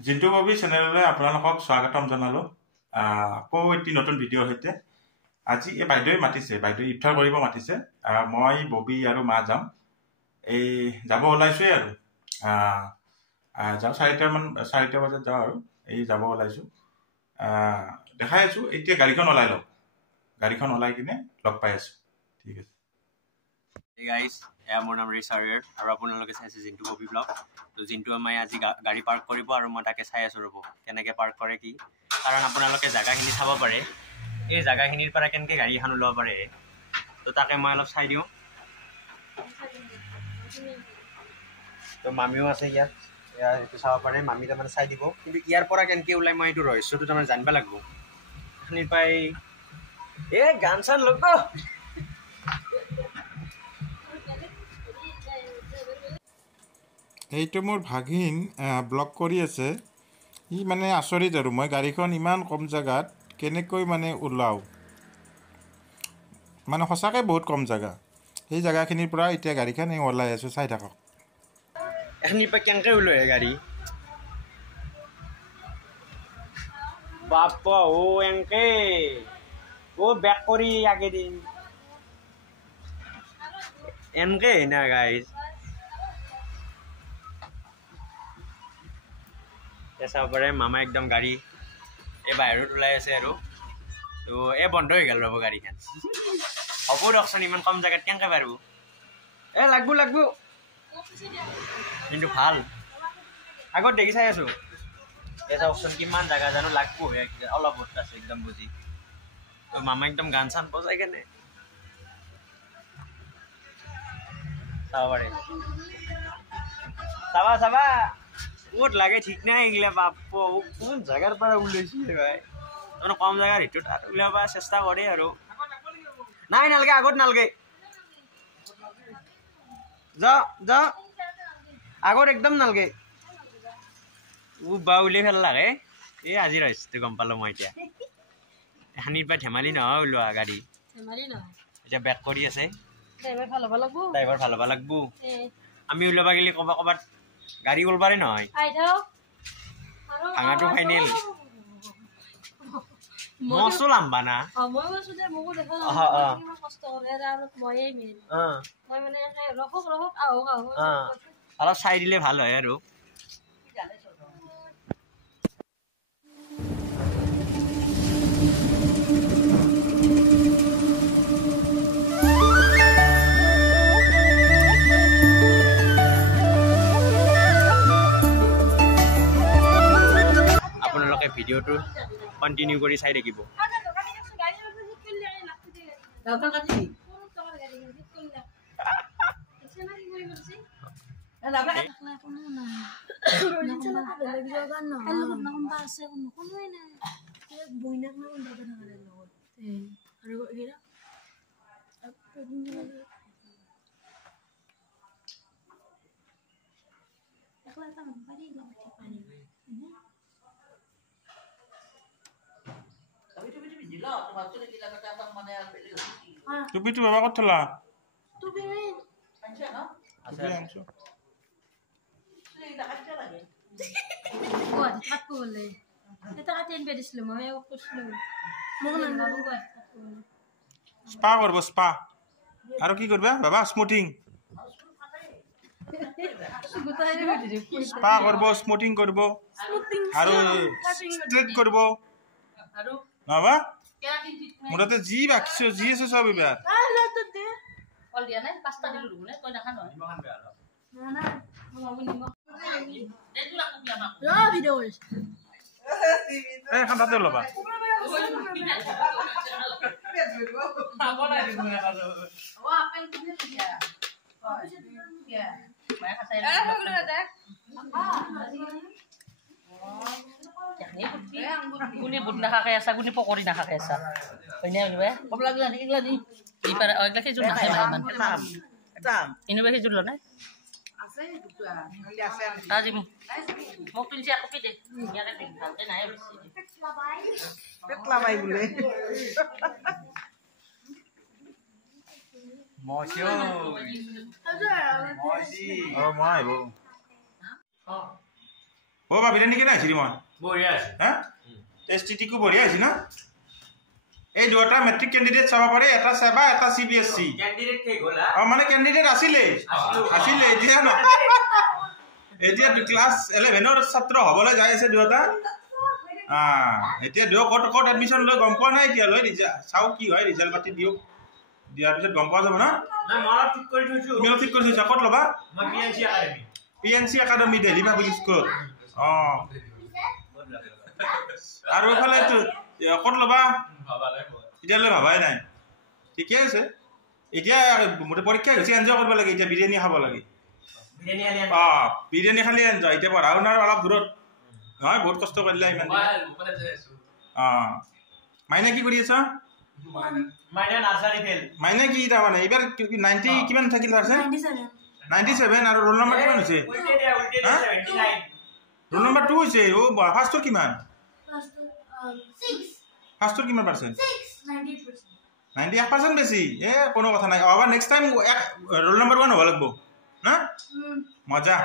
জিন্তু ববি চেনেললৈ আপোনালোকক স্বাগতম জনালো। আকৌ এটি নতুন ভিডিঅ'ৰ সৈতে আজি এই বাইদেৱে মাতিছে, বাইদেৱে ইফতাৰ কৰিব মাতিছে। মই ববি আৰু মা যাম, এই যাব ওলাইছোৱেই আৰু যাওঁ 4টা বজাত যাওঁ আৰু এই যাব ওলাইছোঁ। দেখাই আছোঁ, এতিয়া গাড়ীখন ওলাই লওক, গাড়ীখন ওলাই কিনে লগ পাই আছোঁ। ঠিক আছে। গাইজ, মোৰ নাম ৰিচ আৰিয়াৰ আৰু আপোনালোকে চাইছে জিন্তু ববি ব্লগ। তো জিন্তু আমাই আজি গাড়ী পাৰ্ক কৰিব আৰু মই তাকে চাই আছোঁ ৰ'ব কেনেকৈ পাৰ্ক কৰে কি, কাৰণ আপোনালোকে জেগাখিনি চাব পাৰে, এই জেগাখিনিৰ পৰা কেনেকৈ গাড়ী এখন ওলাব পাৰে। তো তাকে মই অলপ চাই দিওঁ। তো মামীও আছে ইয়াত, এইটো চাব পাৰে, মামী তাৰমানে চাই দিব। কিন্তু ইয়াৰ পৰা কেনেকৈ ওলাই মই এইটো ৰহস্যটো তাৰমানে জানিব লাগিব। এইখিনিৰ পৰাই গান চান লগ এইটো মোৰ ভাগিন ব্লগ কৰি আছে। ই মানে আচৰিত আৰু মই গাড়ীখন ইমান কম জেগাত কেনেকৈ মানে ওলাওঁ, মানে সঁচাকৈ বহুত কম জেগা। সেই জেগাখিনিৰ পৰা এতিয়া গাড়ীখন ওলাই আছোঁ, চাই থাকক। এখিনিৰ পৰা কেনেকৈ ওলাই গাড়ী বাপ এনকে বেক কৰি আগে দিন এনকে না গাইজ। চাব পাৰে মামা একদম গাড়ী এই বাহিৰত ওলাই আছে আৰু। তো বন্ধ হৈ গ'ল ৰ'ব গাড়ীখন। হ'ব দিয়কচোন, ইমান কম জেগাত কেনেকৈ পাৰিব। লাগব কিন্তু ভাল আগত দেখি চাই আছোঁ। চাওকচোন কিমান জেগা জানো লাগব, অলপ বহুত আছে একদম বুজি। তো মামা একদম গান চান বজাই কেনে চাব পাৰে। চাবা ক'ত লাগে ঠিক নাই এইগিলা। বাপ কোন জেগাৰ পৰা ওলাইছে ভাই, তাৰমানে কম জেগাৰ ভিতৰত উলিয়াব চেষ্টা কৰে আৰু। নাই নালগে, আগত নালগে, যা আগত একদম নালগে। বা উলিয়াই ফেল লাগে। আজি ৰহস্যটো গম পালোঁ মই এতিয়া। এখানিৰ পৰা ধেমালি নহয় ওলোৱা গাড়ী, এতিয়া বেক কৰি আছে। ড্ৰাইভাৰ ভাল হ'ব লাগব। আমি ওলাব গ'লে ক'ৰবাত গাড়ী ওলবাৰে নহয়, ভাঙাটো ফাইনেল। মচো লাম্বা না অলপ চাই দিলে ভাল হয় আৰু। আপোনালোকে ভিডিঅ'টো কণ্টিনিউ কৰি চাই থাকিব। টুপিটো বাবা ক'ত থলা? স্পা কৰিব, স্পা আৰু কি কৰিবা বাবা? স্মুথিং স্পা কৰিব, স্মুথিং কৰিব আৰু ষ্ট্ৰেট কৰিব। বাবা মোৰ তাতে যি বাকিছো, যি আছে চব এইবাৰ। তাতে ওলাবা। কোনে বুট নাখাকে আছা, কোনে পকৰি নাখাকে আছা, হয়নে? সেইযোৰ নাখায় সেইযোৰ ল নাই মোক তুলছি কপি দে ভালকে নাই পেটলা বাই বোলে। মই আহিব ও বা বিরিয়ানি কেনে আছিলি মই বঢ়িয়া আছে হ্যাঁ টেস্টিটিকো বঢ়িয়া আছে না এই দুটা মেট্রিক ক্যান্ডিডেট চাব পারে এটা সেবা এটা সিবিএসসি ক্যান্ডিডেট কে গোলা মানে ক্যান্ডিডেট আসিলে এতিয়া না এতিয়া ক্লাস 11 এর ছাত্র হবলে যাই আছে দুটা এতিয়া দিও কত এডমিশন লৈ গম পোৱা নাই এতিয়া লৈ চাও কি হয় ৰিজাল্ট পাতি দিও দিয়াৰ পিছত গম পোৱা যাব না না মালা ঠিক কৰি থৈছো তুমি ঠিক কৰি থৈছা কত লবা মই PNC academy Delhi public school আৰু এফালে কত লবা এতিয়া লৈ ভাবাই নাই ঠিকে আছে এতিয়া মোৰে পৰীক্ষা হৈছে এনজয় কৰিব লাগে এতিয়া বিৰিয়ানী খাব লাগে বিৰিয়ানী খালি এনজয় এতিয়া পঢ়া শুনাৰ অলপ দূৰত নহয় বহুত কষ্ট কৰিলা ইমান মাইনা কি কৰি আছা মাইনা কি তাৰমানে এইবাৰ 90 কিমান থাকিল আছে 97 আৰু ৰোল নম্বৰ কিমান হৈছে ৰোল নম্বৰ 2 হৈছে ও ফাৰ্ষ্টৰ কিমান ফাৰ্ষ্টৰ কিমান পাৰ্চেন্ট 98% বেছি এ কোনো কথা নাই আবাৰ নেক্সট টাইম ৰোল নম্বৰ 1 হ'ব লাগিব না মজা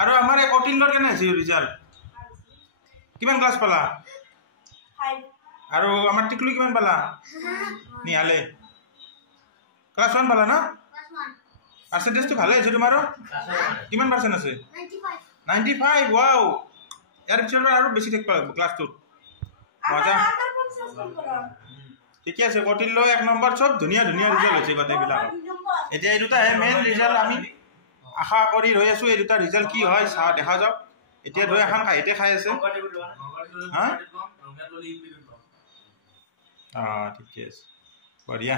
আৰু আমাৰ এই কটিলৰ কেনে আছে ৰিজাল্ট কিমান ক্লাস পালা 5 আৰু আমাৰ টিকলু কিমান পালা নিহালে ক্লাস 1 পালা না পাৰ্সেন্টেজ তো ভালো আছে তোমাৰ কিমান পাৰ্সেন্ট আছে 95 ওয়াও ইয়াৰ পিছৰ আৰু বেছি থাক পাব ক্লাস 2 মজা ঠিক আছে কটিল এক নম্বৰ সব ধুনিয়া ধুনিয়া ৰিজাল্ট হৈছে গতেবিলা এতিয়া এই দুটা মেইন ৰিজাল্ট আমি আশা কৰি ৰৈ আছো এই দুটা ৰিজাল্ট কি হয় চা দেখা যাওক এতিয়া দুই এখন কাহিতে খাই আছে হা ঠিক আছে বঢ়িয়া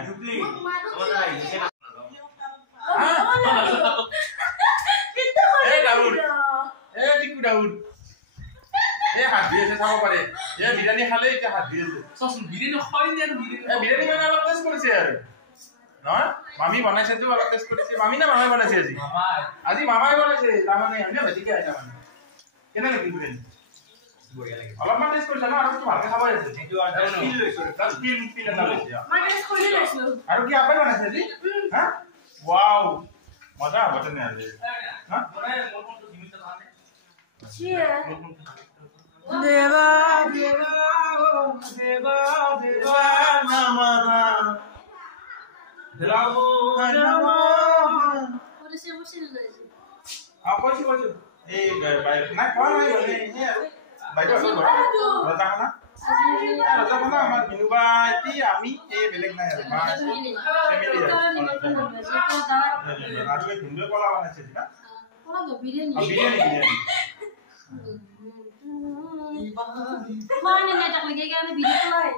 হাত দি আছে চাব পাৰে বিৰিয়ানী খালে এতিয়া হাত দি আছে বিৰিয়ানী মানে অলপ টেষ্ট কৰিছে আৰু নহয় মামী বনাইছে তো অলপ টেষ্ট কৰিছে মামী না মামাই বনাইছে আজি মামাই বনাইছে তাৰমানে আমি ভেটিকে আহিছে মানে কেনে লাগিল বিৰিয়ানী অলপমান টেষ্ট কৰিছে ন আৰু ভালকে খাব আছে আৰু কি আপে বনাইছে আজি হা ওয়াও মজা হ'ব তেনেহ'লে হা দেবা দেবা দেবা দেবা নামা রামো নামা ওরে সে বসিল লাইছে কইছি এই না কোন নাই বলে বাইরে রাজা খানা রাজা খানা আমার বিনুবাইতি আমি এই বেলেগ নাই আর মা ফ্যামিলি আছে আজকে ভিন্ডো কলা বানাইছে না কলা তো বিরিয়ানি বিরিয়ানি মানে নেটা লাগে কেন ভিডিও কলাই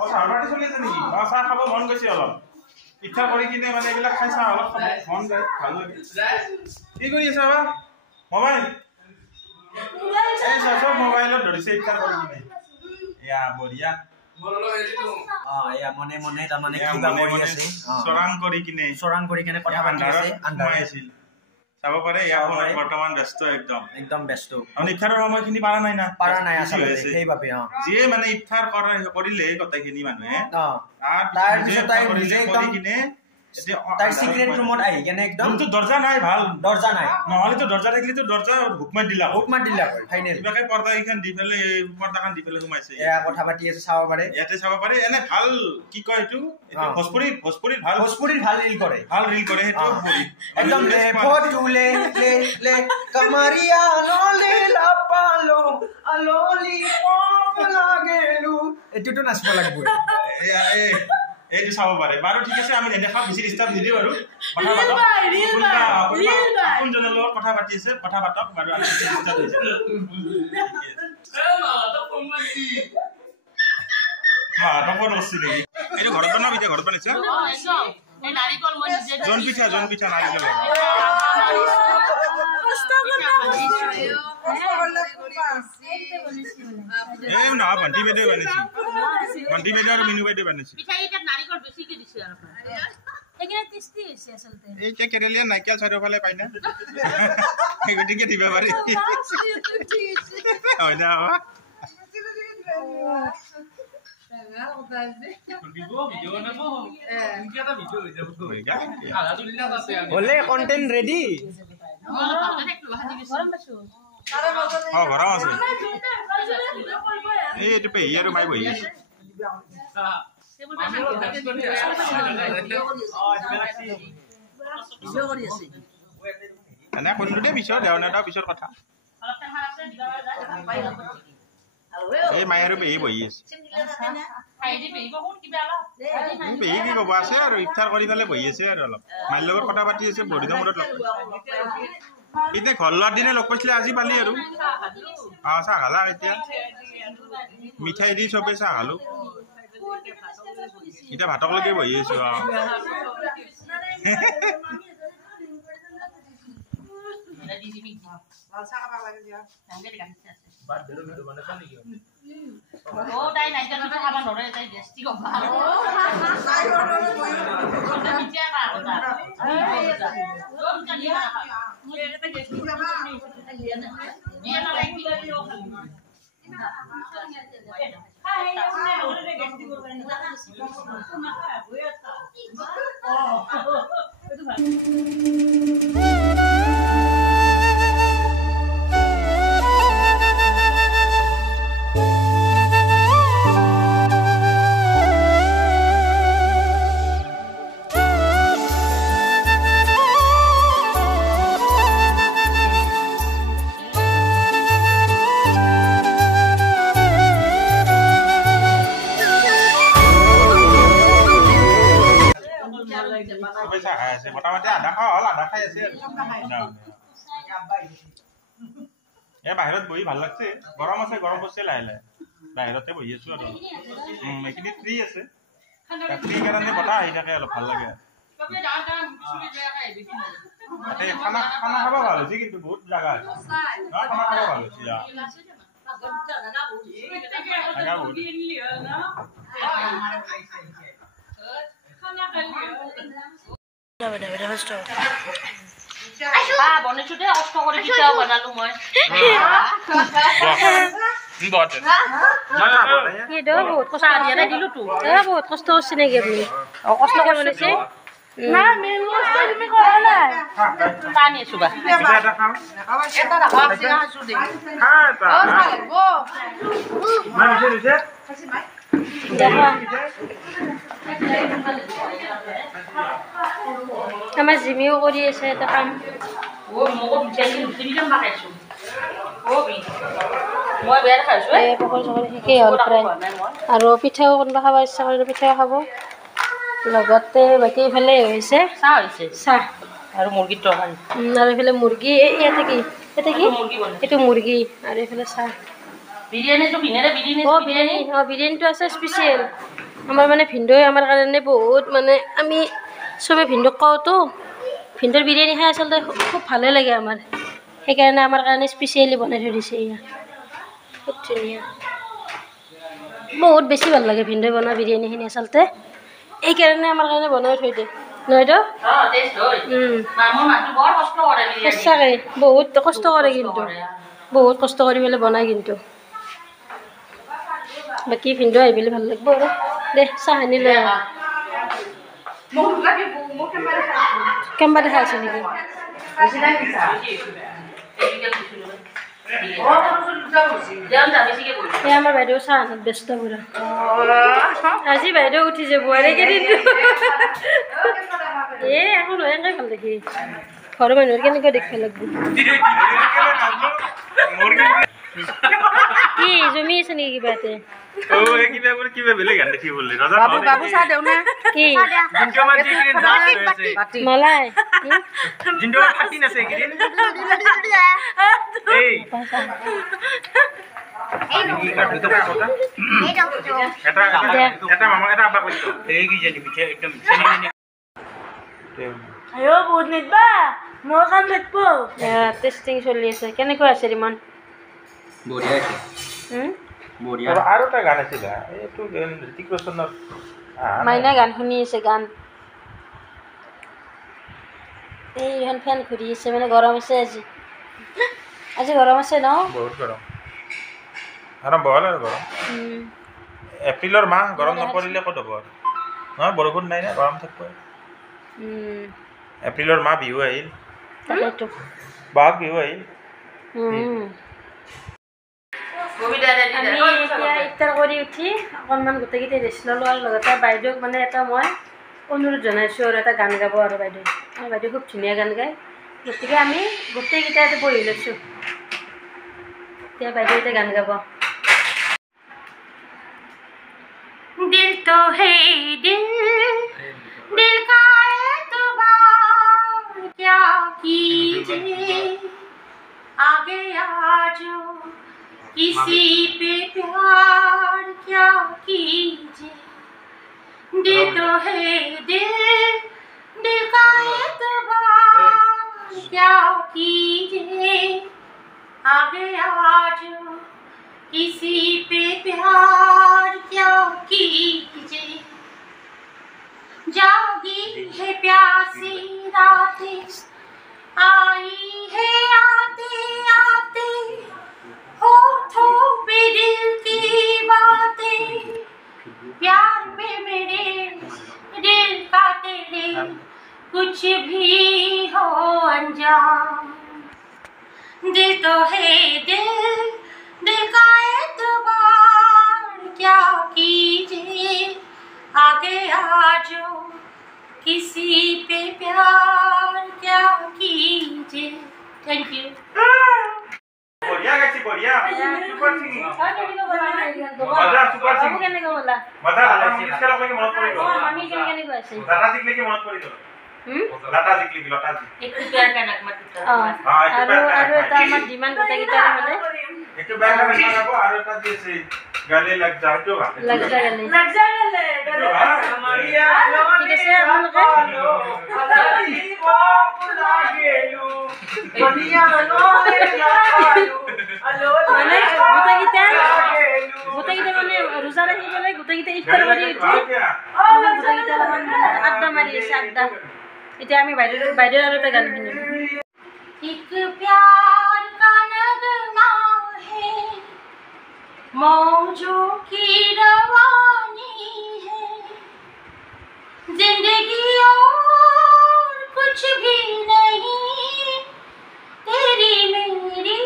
ও সারবাটি চলি আছে নেকি চা খাব মন গৈছে অলপ ইচ্ছা কৰি কিনে মানে এইবিলাক খাই চা অলপ মন যায় ভাল লাগে কি কৰি আছা বা মোবাইল এই সব মোবাইলত ধৰিছে ইচ্ছা কৰি কিনে ইয়া বঢ়িয়া মনে মনে তাৰমানে কিবা কৰি আছে চৰাং কৰি কিনে কথা পাতি আছে আন্ধাৰ আছিল চাব পাৰে ইয়াৰ বৰ্তমান ব্যস্ত একদম ব্যস্ত আৰু ইচ্ছাৰ সময়খিনি পাৰা নাই আচলতে সেইবাবে যিয়ে মানে ইচ্ছাৰ কৰিলে গোটেইখিনি মানুহে তাৰ পিছত তাই নিজে একদম কিনে তাই সিক্ৰেট ৰুমত আহি কেনে একদম তো দরজা নাই ভাল দরজা নাই নহলে তো দরজা থাকিলে তো দরজা হুকমাত দিলা ফাইনাল কিবাকে পৰ্দা ইখান দি ফেলে পৰ্দাখান দি ফেলে ঘুমাইছে এয়া কথা পাতি আছে চাব পাৰে ইয়াতে চাব পাৰে এনে ভাল কি কয় এটো ভোজপুৰীত ভাল ৰীল কৰে হেটো একদম ফটোলে লে কমৰিয়া ললে লাপালো আলোলি পপ লাগেলু এটোটো নাচব লাগিব এই যে চাব পাৰে বাৰু ঠিক আছে আমি নেদেখা বেছি ডিস্টাৰ্ব নিদিও আৰু কথা পাতক কোন জনৰ লগত কথা পাতি আছে কথা পাতক বাৰু আমি ডিস্টাৰ্ব হৈছে তো ফোন মাৰি তো ফোন কৰিছিল এইটো ঘৰত বনাবি যে ঘৰত বনাইছা এই নাৰিকল মই নিজে জন পিঠা নাৰিকল এই না ভণ্টি বেদে বনাইছি ভণ্টি বেদে আৰু মিনু বেদে বনাইছি পিঠা এটা নাৰিকল বেছি কি দিছে আৰু এগিলা টেস্টি আছে আসলতে এই যে কেৰেলিয়ান নাইকেল চাৰিওফালে পাই না এই গটিকে দিবা পাৰি হয় না বলে কন্টেন্ট ৰেডি গৰম আছে এইটো পেহী আৰু মাই বহি আছে এনে কোনোতে পিছত দেওনে এটা পিছৰ কথা এই মাই আৰু পেহী বহি আছে পেহী কি ক'ব আছে আৰু ইফতাৰ কৰি পেলাই বহি আছে আৰু অলপ মাইৰ লগত কথা পাতি আছে বহুত দিনৰ মূৰত লগ এতিয়া ঘৰ লোৱাৰ দিনে লগ পাইছিলে আজি পালি আৰু চাহ খালা এতিয়া মিঠাই দি চবে চাহ খালো এতিয়া ভাতকলৈকে বহি আছো মোটামুটি আধা খাওয়া হল আধা খাই আছে বাহিৰত বহি ভাল লাগছে গৰম আছে গৰম পড়ছে লাহে লাহে বাহিৰতে বহি আছো আৰু এইখিনি ফ্ৰী আছে ফ্ৰী কাৰণে বতাহ আহি থাকে অলপ ভাল লাগে খানা খাব ভাল হৈছে কিন্তু বহুত জাগা আছে খানা খাব ভাল হৈছে বনাইছো দে কষ্ট কৰি পিঠাও বনালো মই বহুত কষ্ট দিলো তো বহুত কষ্ট কৰিছে নেকি আপুনি কষ্ট কৰি বনাইছে আনিছো বা আমাৰ জিমিও কৰি আছে এটা কাম শেষেই হ'ল প্ৰায় আৰু পিঠাও কোনোবা খাব ইচ্ছা কৰিলে পিঠাও খাব লগতে বাকী এইফালে হৈছে চাহ আৰু মুৰ্গীৰ তৰকাৰী আৰু এইফালে মুৰ্গী ইয়াতে কি এইটো মুৰ্গী আৰু এইফালে চাহ বিৰিয়ানীটো আছে স্পেচিয়েল আমাৰ মানে ভিনদেউৱে আমাৰ কাৰণে বহুত মানে আমি চবে ভিনদেউক কওঁতো ভিনদেউৰ বিৰিয়ানী খাই আচলতে খুব ভালে লাগে আমাৰ সেইকাৰণে আমাৰ কাৰণে স্পেচিয়েলি বনাই থৈ দিছে এয়া খুব ধুনীয়া বহুত বেছি ভাল লাগে ভিনদেউৱে বনোৱা বিৰিয়ানীখিনি আচলতে এইকাৰণে আমাৰ কাৰণে বনাই থৈ দিয়ে নহয়তো সঁচাকৈ বহুত কষ্ট কৰে কিন্তু বহুত কষ্ট কৰি পেলাই বনায় কিন্তু বাকী ভিনদেউ আহি পেলাই ভাল লাগিব আৰু দে চাহনি লৈ আহ কেম্বা দেখা আছে নেকি আমাৰ বাইদেউ চাহত ব্যস্ত পুৰা আজি বাইদেউ উঠি যাব আৰু এইকেইদিনটো একো নহয় এনেকৈ ভাল দেখি ঘৰৰ মানুহৰ কেনেকৈ দেখিব লাগিব কি জমি আছে নেকি কিবা এতে মলাই টেষ্টিং চলি আছে কেনেকুৱা আছে ৰিমন আৰু এটা গান আছিল এইটো ঋতিক ৰোশনৰ মাইনা গান শুনি আছে গান এইখন ফেন ঘূৰি আছে মানে গৰম আছে আজি গৰম আছে ন বহুত গৰম আৰম্ভ হ'ল আৰু গৰম এপ্ৰিলৰ মাহ গৰম নপৰিলে ক'ত হ'ব আৰু নহয় বৰষুণ নাই না গৰম থাকিব এপ্ৰিলৰ মাহ বিহু আহিল তাকেতো বহাগ বিহু আহিল আমি এতিয়া ইফতাৰ কৰি উঠি অকণমান গোটেইকেইটাই ৰেষ্ট ল'লোঁ আৰু লগতে বাইদেউক মানে এটা মই অনুৰোধ জনাইছোঁ আৰু এটা গান গাব আৰু বাইদেউ আমাৰ বাইদেউ খুব ধুনীয়া গান গায় গতিকে আমি গোটেইকেইটাই ইয়াতে বহি লৈছোঁ এতিয়া বাইদেউ এতিয়া গান গাব दिल तो है दिल दिल का एतबार क्या कीजिए आगे आजो किसी पे प्यार क्या कीजिए दिल तो है दिल दिल का एतबार क्या कीजिए आगे आजो किसी पे प्यार क्या कीजिए जागी है प्यासी रातें आई है आते आते होठों पे दिल की बातें प्यार पे मेरे दिल का तेरे कुछ भी हो अंजाम दिल तो है दिल का एतबार क्या कीजिए आगे आजो किसी पे प्यार क्या कीजिए थैंक यू बढ़िया गाइছি बढ़िया सुपर सिंगिंग मजा सुपर सिंगिंग কেনে গলা मजा दादा मुकेश लगे মনত পৰি গল আমি কেনে গাইছে दादा জিকলে কি মনত পৰি গল लता जिकली लता जी एक प्यार का नक मत আৰু এটা আমাৰ ডিমান্ড গোটা গিটা মানে একটু ব্যাগ না লাগাবো আর এটা দিয়েছে গালে লাগ যায় তো লাগ যায় গালে মারিয়া ঠিক আছে আপোনালোকে আলাদি পপুলা গেলু দুনিয়া নলে লাগালু আলো মানে গোটা গিটা মানে রোজা রাখি গলে গোটা গিটা ইফতার কৰি উঠি গোটা গিটা মানে আড্ডা মাৰি আছে আড্ডা এতিয়া আমি বাইদেউ আৰু এটা গান শুনিম एक प्यार का नगमा है मौजों की रवानी है जिंदगी और कुछ भी नहीं तेरी मेरी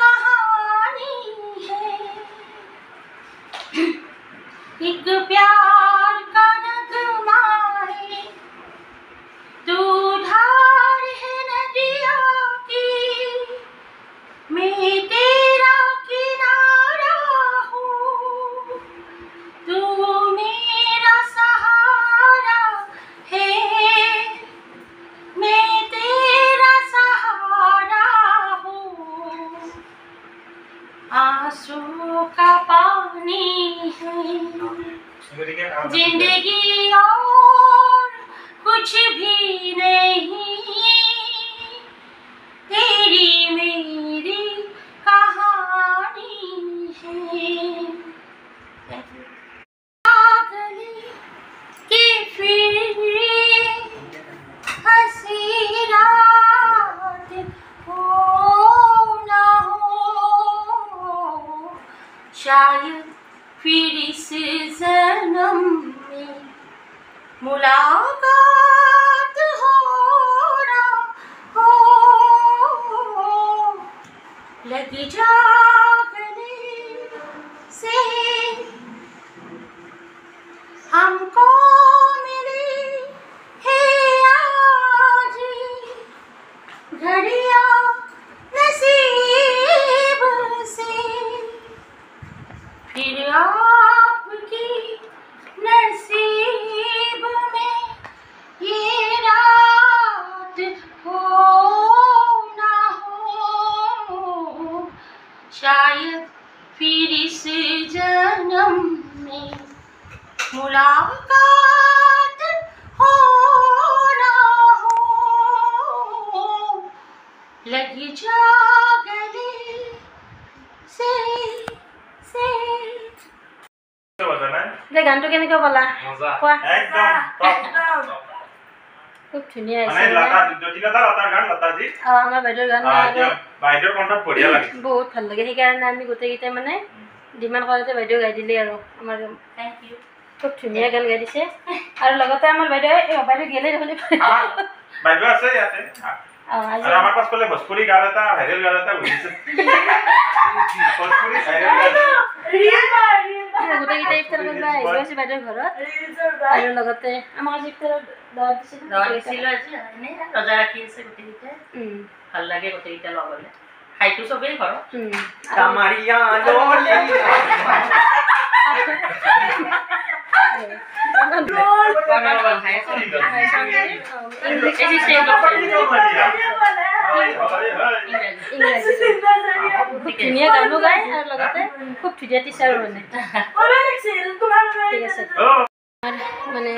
कहानी है एक प्यार का नगमा है तू धार है नदिया की मैं तेरा किनारा हूँ तू मेरा सहारा है मैं तेरा सहारा हूँ आंसू का पानी है जिंदगी और कुछ भी नहीं तेरी मेरी कहानी है पागली की फिर हंसी रात हो ना हो शायद फिर इस जन्म में मुलाकात हो ना हो लग जा गले से हमको मिली है आज घड़ियां नसीब से फिर आपकी नसीब में ये रात हो ना हो शायद फिर इस जन्म में मुलाकात हो ना हो लग जा गले से যে গানটো কেনেকৈ বলা কোৱা একদম খুব ধুনীয়া মানে হৈছে লতা জটিলতা লতাৰ গান লতাজি আমাৰ বাইদেউৰ গান বাইদেউৰ কণ্ঠত বঢ়িয়া লাগে বহুত ভাল লাগে সেইকাৰণে আমি গোটেইকেইটাই মানে ডিমাণ্ড কৰোঁতে বাইদেউ গাই দিলে আৰু আমাৰ থ্যাংক ইউ খুব ধুনীয়া গান গাই দিছে আৰু লগতে আমাৰ বাইদেউ গেলে দেখোন বাইদেউ আছে ইয়াতে আৰু আমাৰ পাছফালে ভোজপুৰী গান এটা ভাইৰেল গান এটা উঠিছে ভোজপুৰী ভাইৰেল গান গোটেইকেইটা ইফতাৰ কৰিব আহিব আছে বাইদেউৰ ঘৰত আৰু লগতে আমাক আজি ইফতাৰত দাৱত দিছিল আজি এনেই ৰজা ৰাখি আছে গোটেইকেইটাই ভাল লাগে গোটেইকেইটা লগ হ'লে খাইতো চবেই ঘৰত কামাৰিয়া ধুনীয়া গানো গায় আৰু লগতে খুব ধুনীয়া টিচাৰো মানে ঠিক আছে মানে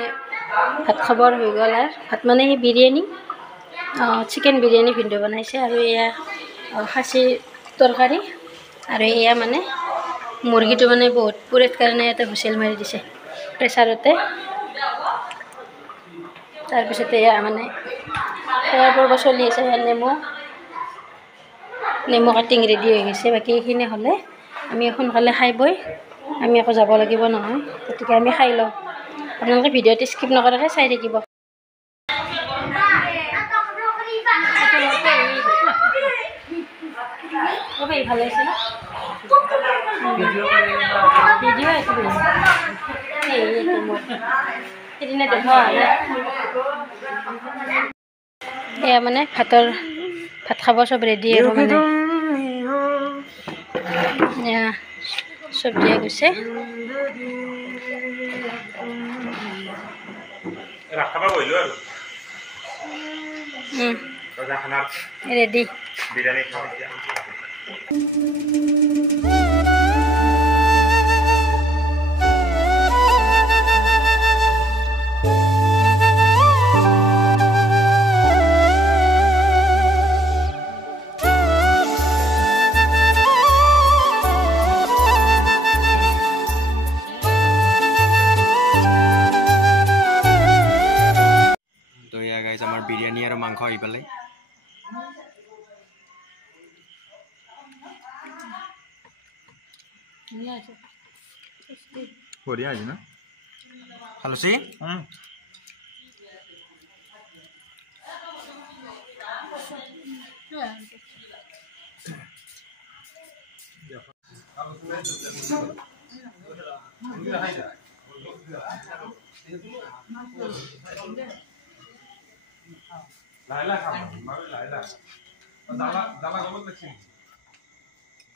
ভাত খাবৰ হৈ গ'ল আৰু ভাত মানে সেই বিৰিয়ানী চিকেন বিৰিয়ানী ভিডিঅ' বনাইছে আৰু এয়া খাচী তৰকাৰী আৰু এয়া মানে মুৰ্গীটো মানে বহুত পুৰেত কাৰণে ইয়াতে হুইচেল মাৰি দিছে প্ৰেছাৰতে তাৰপিছতে এয়া মানে সেয়া পৰ্ব চলি আছে নেমু কাটিং ৰেডি হৈ গৈছে বাকী এইখিনি হ'লে আমি সোনকালে খাই বৈ আমি আকৌ যাব লাগিব নহয় গতিকে আমি খাই লওঁ আপোনালোকে ভিডিঅ'টো স্কিপ নকৰাকৈ চাই থাকিব ভাল হৈছে ভিডিঅ' সেইদিনা দেখা এয়া মানে ভাত খাব চব ৰেডি আৰু মানে এয়া চব দিয়া গৈছে ৰেডি বিৰিয়ানী আমাৰ বিৰিয়ানী আৰু মাংস আহি পালে বঢ়িয়া হৈছে ন ভাল হৈছে লাইলা খাম মই লাইলা দালা দালা গলত লাগছি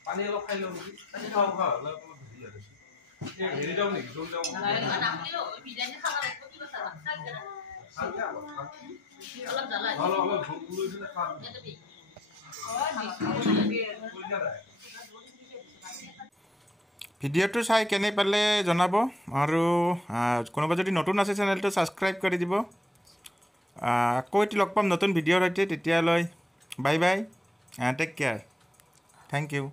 পানী অলপ খাই লওঁ নেকি পানী খাওঁ খা অলপ বুজি আছে হেৰি যাওঁ নেকি দৌৰ যাওঁ বিৰিয়ানী খাব লাগিব কি কথা অলপ জ্বালা অলপ ধুল দিলে খাম ভিডিঅ'টো চাই কেনে পালে জনাব আৰু কোনোবা যদি নতুন আছে চেনেলটো ছাবস্ক্ৰাইব কৰি দিব আকৌ এটি লগ পাম নতুন ভিডিঅ'ৰ সৈতে তেতিয়ালৈ bye bye take care thank U